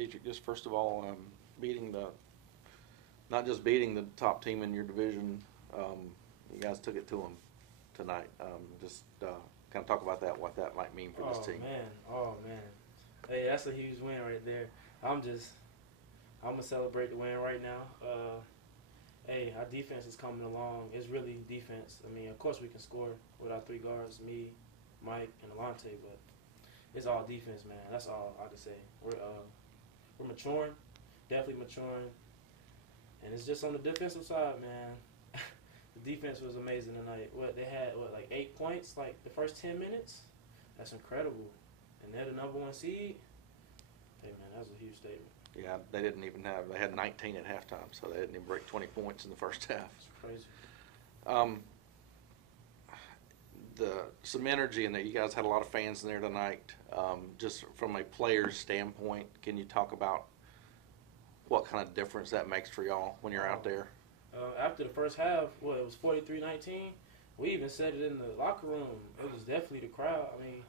Detrek, just first of all, not just beating the top team in your division, you guys took it to them tonight. Kind of talk about that, what that might mean for this team. Oh man, hey, that's a huge win right there. I'm gonna celebrate the win right now. Hey, our defense is coming along. It's really defense. I mean, of course we can score with our 3 guards, me, Mike, and Alante, but it's all defense, man. That's all I can say. We're maturing, definitely maturing, and it's just on the defensive side, man. The defense was amazing tonight. They had like 8 points, like the first 10 minutes. That's incredible, and they're the #1 seed. Hey, man, that was a huge statement. Yeah, they had 19 at halftime, so they didn't even break 20 points in the first half. It's crazy. Some energy in there. You guys had a lot of fans in there tonight. Just from a player's standpoint, can you talk about what kind of difference that makes for y'all when you're out there? After the first half, it was 43-19. We even said it in the locker room. It was definitely the crowd. I mean,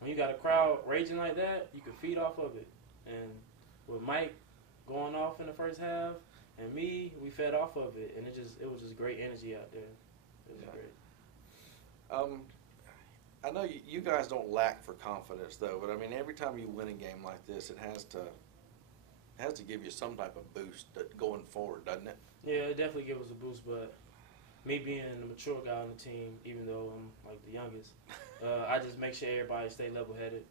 when you got a crowd raging like that, you can feed off of it. And with Mike going off in the first half and me, we fed off of it, and it was just great energy out there. It was great. I know you guys don't lack for confidence though, but I mean every time you win a game like this, it has to give you some type of boost going forward, doesn't it? Yeah, it definitely gives us a boost, but me being the mature guy on the team, even though I'm like the youngest, I just make sure everybody stay level-headed.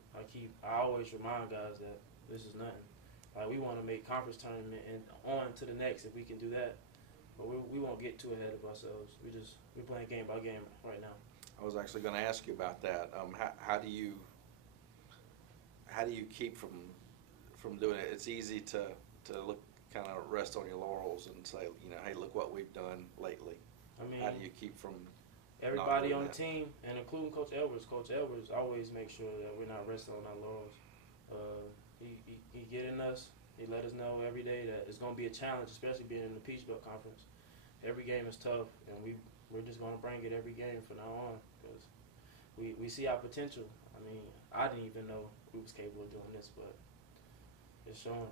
I always remind guys that this is nothing. Like, we want to make conference tournament and on to the next if we can do that. But we won't get too ahead of ourselves. We're playing game by game right now. I was actually going to ask you about that. How do you keep from doing it? It's easy to look, kind of rest on your laurels and say, hey, look what we've done lately. I mean, how do you keep from everybody on the team, and including Coach Edwards? Coach Edwards always makes sure that we're not resting on our laurels. He get in us. He let us know every day that it's going to be a challenge, especially being in the Peach Belt Conference. Every game is tough, and we're just going to bring it every game from now on because we see our potential. I mean, I didn't even know we was capable of doing this, but it's showing.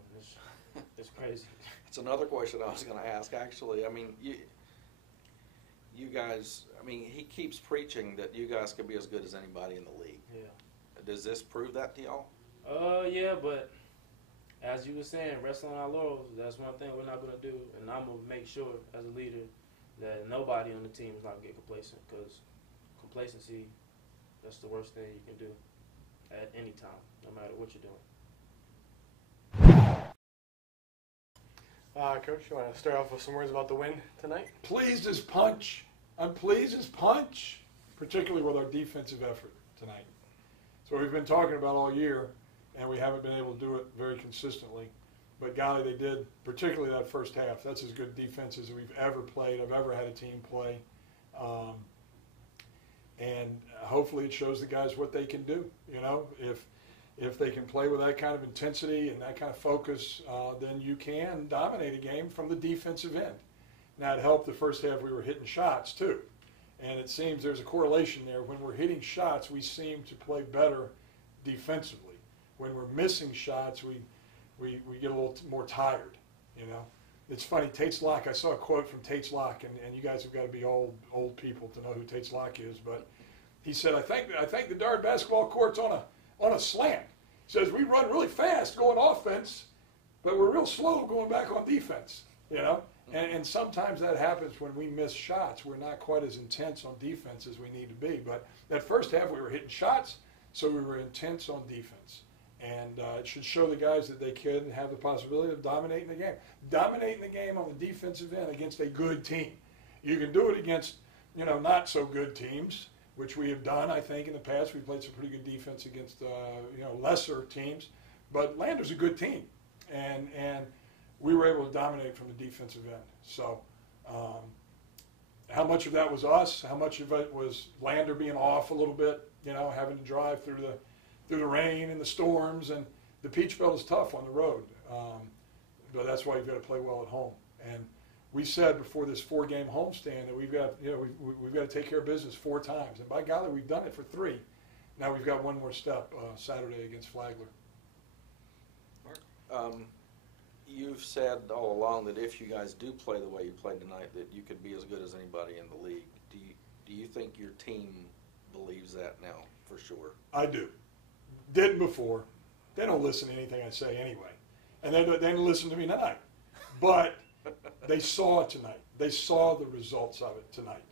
It's crazy. It's another question I was going to ask, actually. I mean, you guys, I mean, he keeps preaching that you guys could be as good as anybody in the league. Yeah. Does this prove that to y'all? Yeah, but as you were saying, resting on our laurels, that's one thing we're not going to do. And I'm going to make sure as a leader that nobody on the team is not going to get complacent, because complacency, that's the worst thing you can do at any time, no matter what you're doing. Coach, you want to start off with some words about the win tonight? Pleased as punch. I'm pleased as punch, particularly with our defensive effort tonight. So we've been talking about all year, and we haven't been able to do it very consistently. But golly, they did, particularly that first half. That's as good defense as we've ever played. I've ever had a team play. And hopefully it shows the guys what they can do. If they can play with that kind of intensity and that kind of focus, then you can dominate a game from the defensive end. Now, it helped the first half we were hitting shots, too. And it seems there's a correlation there. When we're hitting shots, we seem to play better defensively. When we're missing shots, we get a little more tired, It's funny, Tate's Lock, I saw a quote from Tate's Lock, and you guys have got to be old people to know who Tate's Lock is, but he said, I think the Dart basketball court's on a slant. He says, we run really fast going offense, but we're real slow going back on defense, And sometimes that happens when we miss shots. We're not quite as intense on defense as we need to be. But that first half we were hitting shots, so we were intense on defense. And it should show the guys that they can have the possibility of dominating the game. Dominating the game on the defensive end against a good team. You can do it against, not so good teams, which we have done, I think, in the past. We've played some pretty good defense against, lesser teams. But Lander's a good team. And we were able to dominate from the defensive end. So how much of that was us? How much of it was Lander being off a little bit, having to drive through the rain and the storms? And the Peach Belt is tough on the road. But that's why you've got to play well at home. And we said before this 4-game homestand that we've got to take care of business 4 times. And by golly, we've done it for 3. Now we've got one more step Saturday against Flagler. You've said all along that if you guys do play the way you played tonight, that you could be as good as anybody in the league. Do you think your team believes that now for sure? I do. Didn't before. They don't listen to anything I say anyway, and they didn't listen to me tonight. But they saw it tonight. They saw the results of it tonight.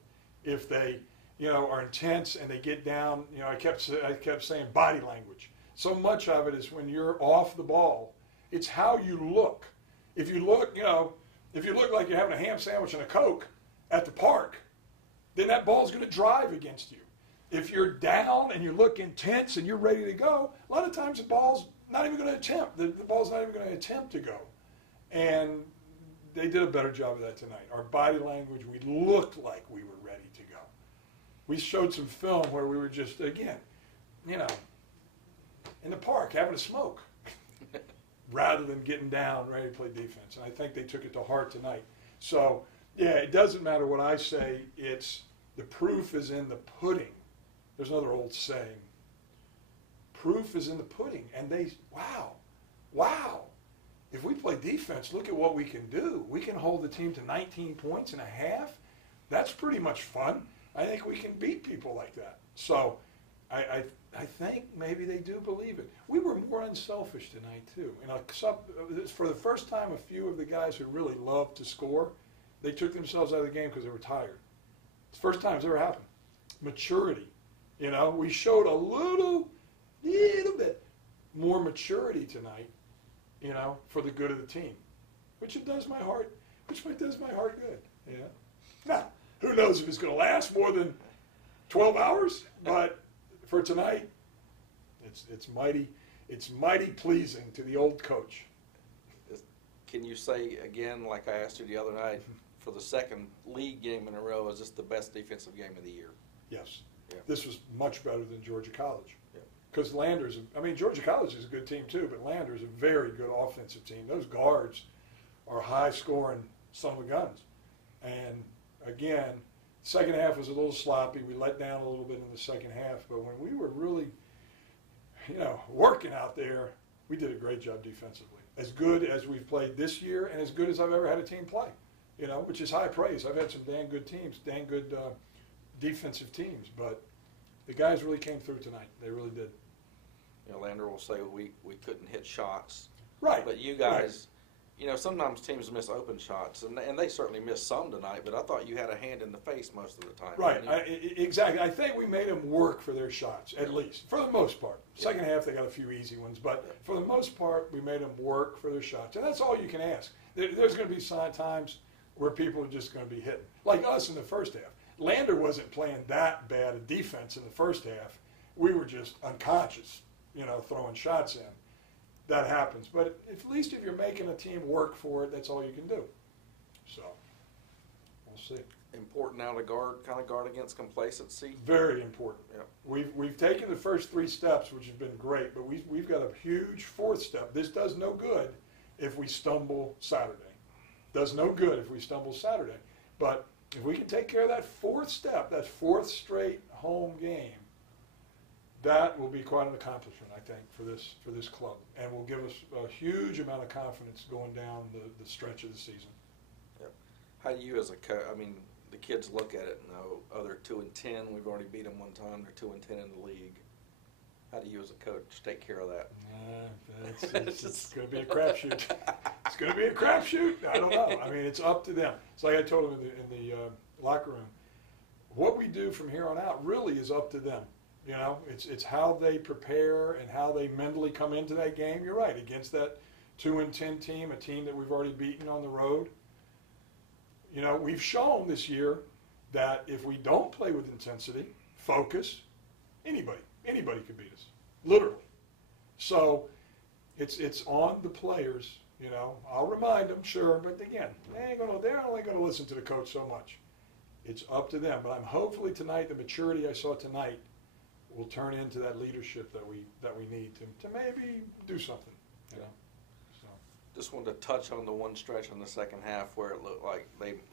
If they, are intense and they get down, I kept saying body language. So much of it is when you're off the ball. It's how you look. If you look, if you look like you're having a ham sandwich and a Coke at the park, then that ball's going to drive against you. If you're down and you look intense and you're ready to go, a lot of times the ball's not even going to attempt. The ball's not even going to attempt to go. And they did a better job of that tonight. Our body language, we looked like we were ready to go. We showed some film where we were just, again, in the park having a smoke rather than getting down ready to play defense. And I think they took it to heart tonight. So, yeah, it doesn't matter what I say. It's the proof is in the pudding. There's another old saying. Proof is in the pudding. And wow. If we play defense, look at what we can do. We can hold the team to 19 points and a half. That's pretty much fun. I think we can beat people like that. So I think maybe they do believe it. We were more unselfish tonight, too. For the first time, a few of the guys who really love to score, they took themselves out of the game because they were tired. It's the first time it's ever happened. Maturity. We showed a little bit more maturity tonight, for the good of the team, which does my heart good. Yeah. Now, who knows if it's going to last more than 12 hours, but for tonight, it's mighty pleasing to the old coach. Can you say again, like I asked you the other night, for the second league game in a row, is this the best defensive game of the year? Yes. Yeah. This was much better than Georgia College. Yeah. Because Georgia College is a good team too, but Landers a very good offensive team. Those guards are high-scoring son of a guns. And again, second half was a little sloppy. We let down a little bit in the second half, but when we were really, working out there, we did a great job defensively. As good as we've played this year, and as good as I've ever had a team play. Which is high praise. I've had some dang good teams, dang good defensive teams, but the guys really came through tonight. They really did. Lander will say we couldn't hit shots. Right. But you guys, sometimes teams miss open shots, and they certainly missed some tonight, but I thought you had a hand in the face most of the time. Right. Exactly. I think we made them work for their shots, at least, for the most part. Second half, they got a few easy ones, but for the most part, we made them work for their shots. And that's all you can ask. There's going to be times where people are just going to be hitting. Like us in the first half. Lander wasn't playing that bad a defense in the first half. We were just unconscious, throwing shots in. That happens. But at least if you're making a team work for it, that's all you can do. So, we'll see. Important now to guard against complacency. Very important. Yeah. We've taken the first 3 steps, which has been great, but we've got a huge 4th step. This does no good if we stumble Saturday. Does no good if we stumble Saturday. But if we can take care of that 4th step, that 4th straight home game, that will be quite an accomplishment, I think, for this club, and will give us a huge amount of confidence going down the stretch of the season. Yep. How do you, as a coach? The kids look at it and know, they're 2-10. We've already beat them one time. They're 2-10 in the league. How do you, as a coach, take care of that? It's going to be a crapshoot. It's going to be a crapshoot. I don't know. It's up to them. It's like I told them in the locker room. What we do from here on out really is up to them. It's how they prepare and how they mentally come into that game. You're right, against that 2-10 team, a team that we've already beaten on the road. We've shown this year that if we don't play with intensity, focus, anybody could beat us, literally. So it's on the players. I'll remind them, sure, but again, they're only going to listen to the coach so much. It's up to them. But I'm hopefully tonight, the maturity I saw tonight will turn into that leadership that we need to maybe do something. So. Just wanted to touch on the one stretch in the second half where it looked like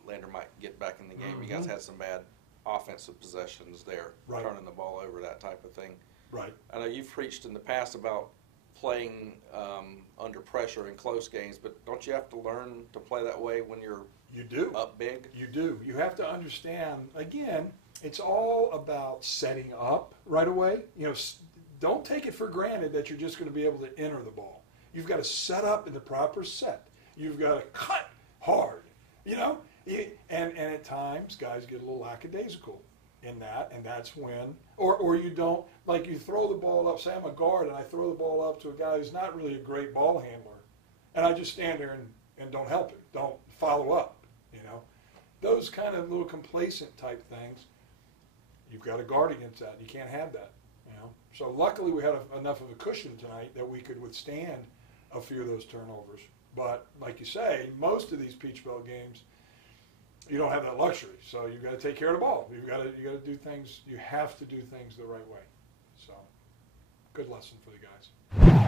Lander might get back in the game. You guys had some bad offensive possessions there, right. Turning the ball over, that type of thing. Right. I know you've preached in the past about playing under pressure in close games, but don't you have to learn to play that way when you're You do. up big? You do. You have to understand, again, it's all about setting up right away. Don't take it for granted that you're just going to be able to enter the ball. You've got to set up in the proper set. You've got to cut hard, And at times, guys get a little lackadaisical in that, and that's when, or you don't, like you throw the ball up, say I'm a guard, and I throw the ball up to a guy who's not really a great ball handler, and I just stand there and don't help him, don't follow up, Those kind of little complacent type things, you've got to guard against that. You can't have that, So luckily we had enough of a cushion tonight that we could withstand a few of those turnovers. But like you say, most of these Peach Belt games, you don't have that luxury. So you've got to take care of the ball. You got to do things. You have to do things the right way. So good lesson for the guys.